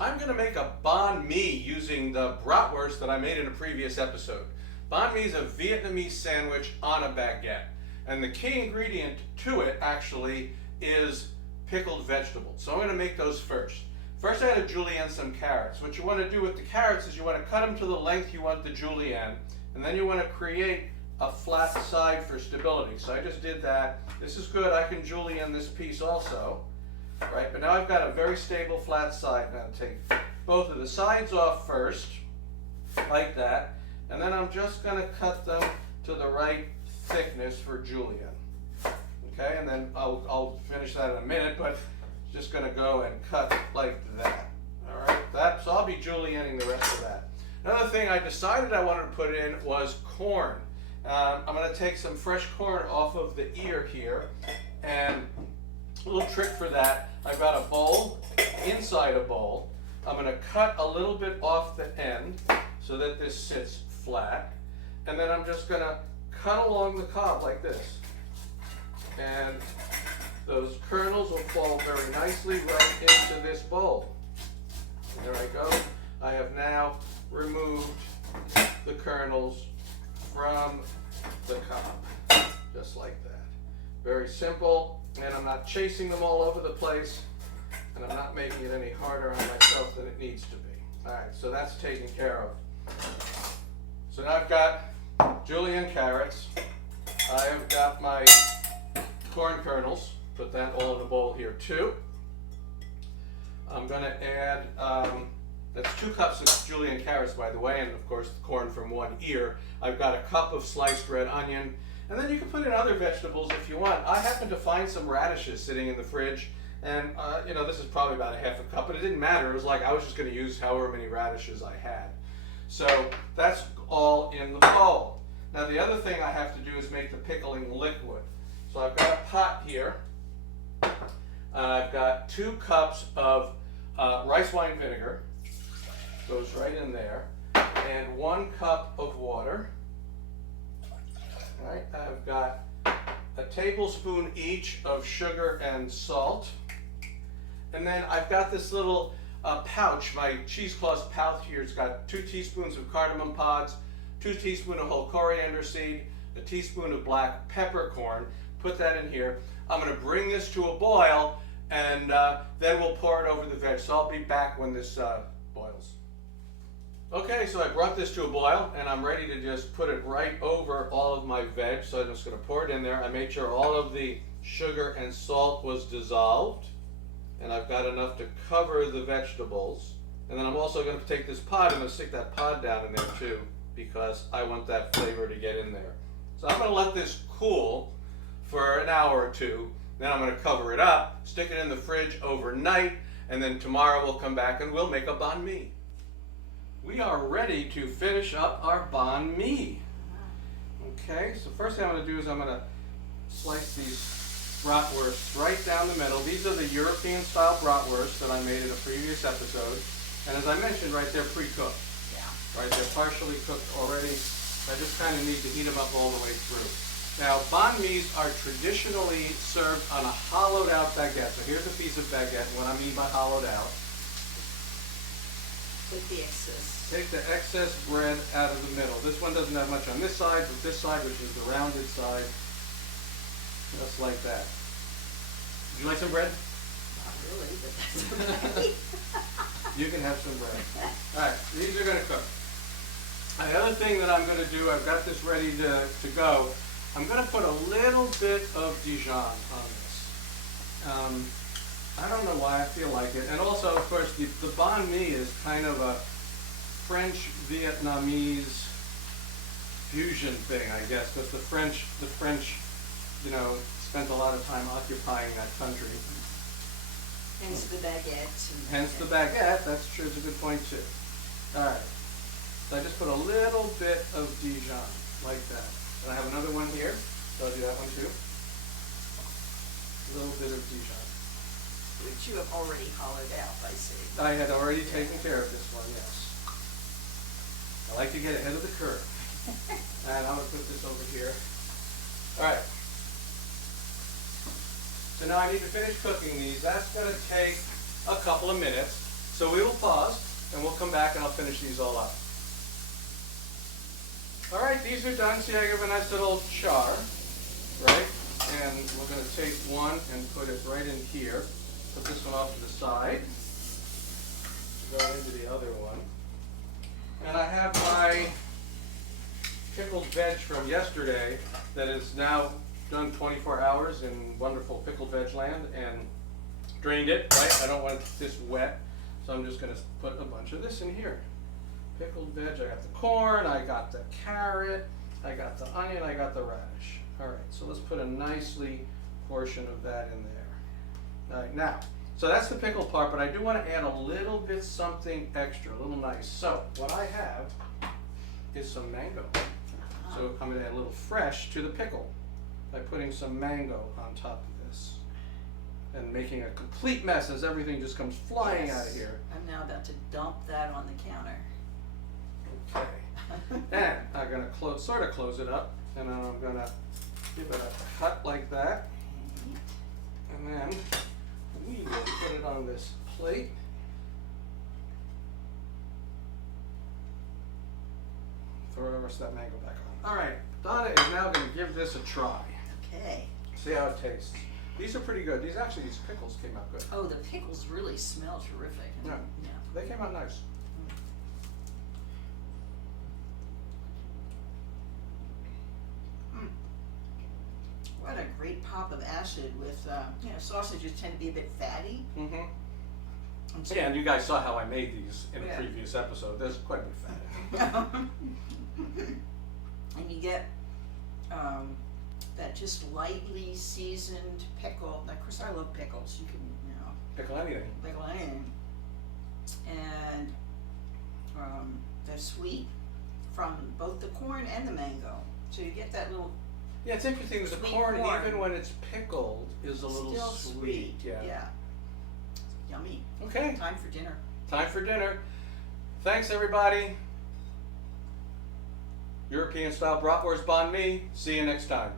I'm going to make a banh mi using the bratwurst that I made in a previous episode. Banh mi is a Vietnamese sandwich on a baguette. And the key ingredient to it actually is pickled vegetables. So I'm going to make those first. First I had to julienne some carrots. What you want to do with the carrots is you want to cut them to the length you want the julienne, and then you want to create a flat side for stability. So I just did that. This is good. I can julienne this piece also. Right, but now I've got a very stable flat side. Now take both of the sides off first, like that, and then I'm just going to cut them to the right thickness for julienne. Okay, and then I'll finish that in a minute, but just going to go and cut like that. All right, so I'll be julienning the rest of that. Another thing I decided I wanted to put in was corn. I'm going to take some fresh corn off of the ear here, and a little trick for that, I've got a bowl, inside a bowl. I'm going to cut a little bit off the end so that this sits flat, and then I'm just going to cut along the cob like this. And those kernels will fall very nicely right into this bowl. There I go. I have now removed the kernels from the cob, just like that. Very simple, and I'm not chasing them all over the place, and I'm not making it any harder on myself than it needs to be. All right, so that's taken care of. So now I've got julienne carrots. I have got my corn kernels. Put that all in a bowl here too. I'm going to add, that's 2 cups of julienne carrots, by the way, and of course the corn from one ear. I've got a cup of sliced red onion, and then you can put in other vegetables if you want. I happen to find some radishes sitting in the fridge, and you know, this is probably about a half a cup, but it didn't matter. It was like I was just going to use however many radishes I had. So that's all in the bowl. Now the other thing I have to do is make the pickling liquid. So I've got a pot here. I've got 2 cups of rice wine vinegar. Goes right in there. And 1 cup of water. All right, I've got a tablespoon each of sugar and salt. And then I've got this little pouch, my cheesecloth pouch here. It's got 2 teaspoons of cardamom pods, 2 teaspoons of whole coriander seed, a teaspoon of black peppercorn. Put that in here. I'm going to bring this to a boil, and then we'll pour it over the veg. So I'll be back when this boils. Okay, so I brought this to a boil, and I'm ready to just put it right over all of my veg. So I'm just going to pour it in there. I made sure all of the sugar and salt was dissolved, and I've got enough to cover the vegetables. And then I'm also going to take this pod, I'm going to stick that pod down in there too, because I want that flavor to get in there. So I'm going to let this cool for an hour or 2. Then I'm going to cover it up, stick it in the fridge overnight, and then tomorrow we'll come back and we'll make a banh mi. We are ready to finish up our banh mi. Okay, so first thing I'm going to do is I'm going to slice these bratwursts right down the middle. These are the European style bratwursts that I made in a previous episode. And as I mentioned, right, they're pre-cooked. Yeah. Right, they're partially cooked already. I just kind of need to heat them up all the way through. Now, banh mi's are traditionally served on a hollowed out baguette. So here's a piece of baguette. What I mean by hollowed out. With the excess. Take the excess bread out of the middle. This one doesn't have much on this side, but this side, which is the rounded side, just like that. Would you like some bread? Not really, but that's okay. You can have some bread. All right, these are going to cook. And the other thing that I'm going to do, I've got this ready to go. I'm going to put a little bit of Dijon on this. I don't know why, I feel like it. And also, of course, the banh mi is kind of a French Vietnamese fusion thing, I guess, because the French, you know, spent a lot of time occupying that country. Hence the baguette. Hence the baguette. That's true. It's a good point too. All right. So I just put a little bit of Dijon, like that. And I have another one here, so I'll do that one too. A little bit of Dijon. Which you have already hollowed out, I see. I had already taken care of this one, yes. I like to get ahead of the curve. And I'm going to put this over here. All right. So now I need to finish cooking these. That's going to take a couple of minutes. So we will pause and we'll come back and I'll finish these all up. All right, these are done. See, I give a nice little char, right? And we're going to take one and put it right in here. Put this one off to the side. Go into the other one. And I have my pickled veg from yesterday that is now done 24 hours in wonderful pickled veg land and drained it, right? I don't want this wet, so I'm just going to put a bunch of this in here. Pickled veg, I got the corn, I got the carrot, I got the onion, I got the radish. All right, so let's put a nicely portion of that in there. All right, now, so that's the pickled part, but I do want to add a little bit something extra, a little nice. So what I have is some mango. So I'm going to add a little fresh to the pickle by putting some mango on top of this and making a complete mess as everything just comes flying out of here. I'm now about to dump that on the counter. Okay. And I'm going to sort of close it up, and then I'm going to give it a cut like that. And then we will put it on this plate. Throw the rest of that mango back on. All right, Donna is now going to give this a try. Okay. See how it tastes. These are pretty good. These pickles came out good. Oh, the pickles really smell terrific. Yeah. They came out nice. What a great pop of acid with, sausages tend to be a bit fatty. Mm-hmm. And so- Yeah, and you guys saw how I made these in a Yeah. previous episode. There's quite a bit of fat. And you get that just lightly seasoned pickle. Of course, I love pickles. You can, Pickle anything. pickle anything. And they're sweet from both the corn and the mango. So you get that little Yeah, it's interesting. The Sweet corn, corn. even when it's pickled, is a little still sweet. Yeah. Yeah. Yummy. Okay. Time for dinner. Time for dinner. Thanks, everybody. European style bratwurst banh mi. See you next time.